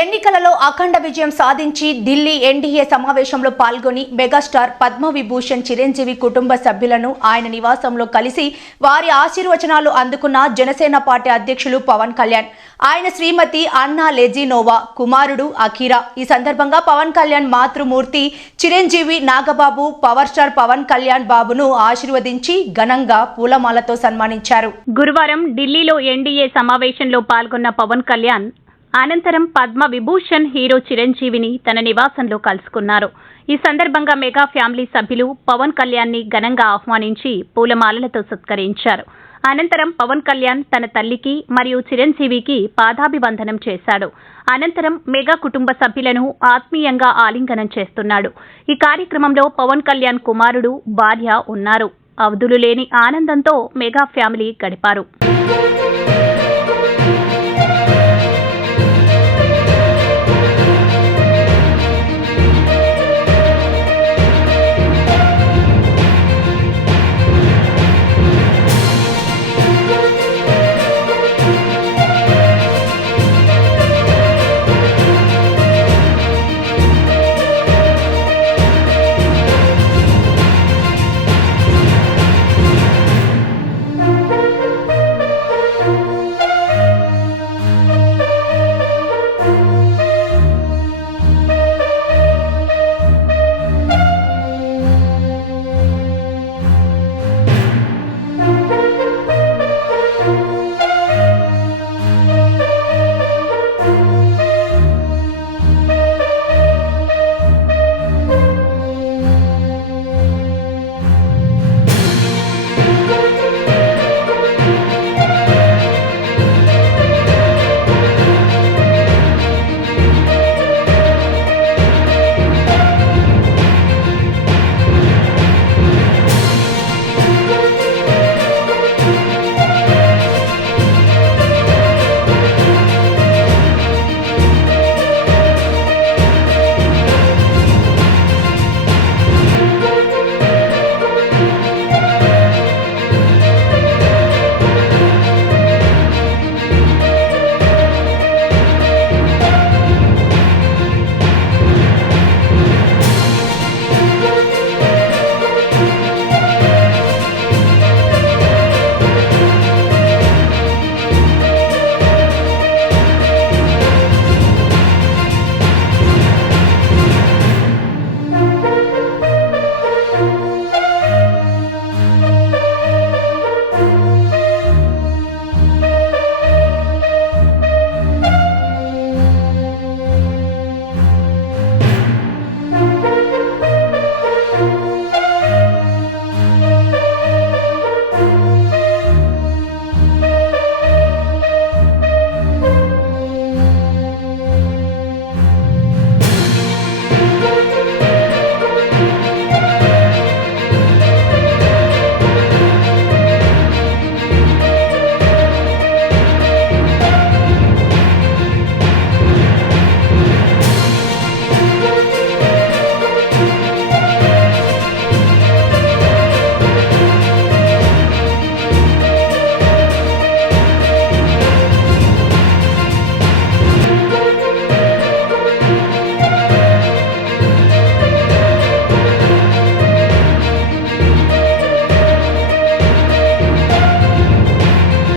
ఎన్నికలలో అఖండ విజయం సాధించి ఢిల్లీ ఎన్డీఏ సమావేశంలో పాల్గొని మెగాస్టార్ పద్మవిభూషణ్ చిరంజీవి కుటుంబ సభ్యులను ఆయన నివాసంలో కలిసి వారి ఆశీర్వచనాలు అందుకున్న జనసేన పార్టీ అధ్యక్షులు పవన్ కళ్యాణ్, ఆయన శ్రీమతి అన్నా లెజినోవా, కుమారుడు అఖీరా. ఈ సందర్భంగా పవన్ కళ్యాణ్ మాతృమూర్తి చిరంజీవి నాగబాబు పవర్ స్టార్ పవన్ కళ్యాణ్ బాబును ఆశీర్వదించి ఘనంగా పూలమాలతో సన్మానించారు. గురువారం ఢిల్లీలో ఎన్డీఏ సమావేశంలో పాల్గొన్న పవన్ కళ్యాణ్ అనంతరం పద్మవిభూషణ్ హీరో చిరంజీవిని తన నివాసంలో కలుసుకున్నారు. ఈ సందర్భంగా మెగా ఫ్యామిలీ సభ్యులు పవన్ కళ్యాణ్ని ఘనంగా ఆహ్వానించి పూలమాలలతో సత్కరించారు. అనంతరం పవన్ కళ్యాణ్ తన తల్లికి మరియు చిరంజీవికి పాదాభివందనం చేశాడు. అనంతరం మెగా కుటుంబ సభ్యులను ఆత్మీయంగా ఆలింగనం చేస్తున్నాడు. ఈ కార్యక్రమంలో పవన్ కళ్యాణ్ కుమారుడు, భార్య ఉన్నారు. అవధులు లేని ఆనందంతో మెగా ఫ్యామిలీ గడిపారు.